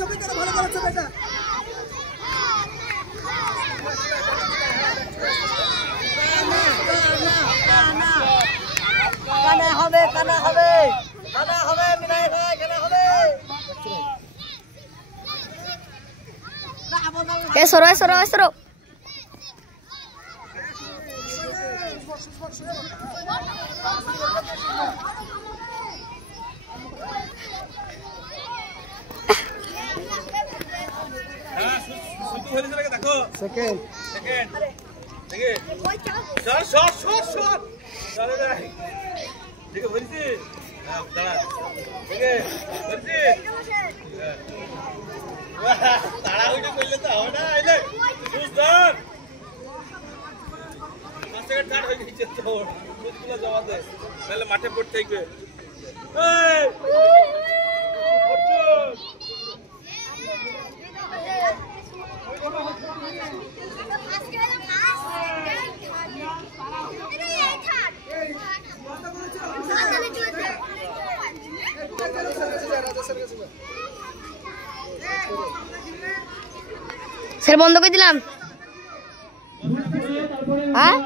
ছবি করো ভালো করে ছবিটা কানা হবে কানা হবে কানা হবে বিনায়ক ভাই কানা হবে সরো সরো সরো দেখো সেকেন্ড সেকেন্ড দেখে শট শট শট শট চলে যাই দেখে বলছি দাঁড়া দেখে বলছি তাড়া হইতে কইলে তো হবে না আইলে সুন্দর 5 সেকেন্ড ছাড় হয়ে গেছে তো বুঝগুলো জমা দে তাহলে মাঠে পড়তে থাকবে এই স্যার বন্ধ করে দিলাম হ্যাঁ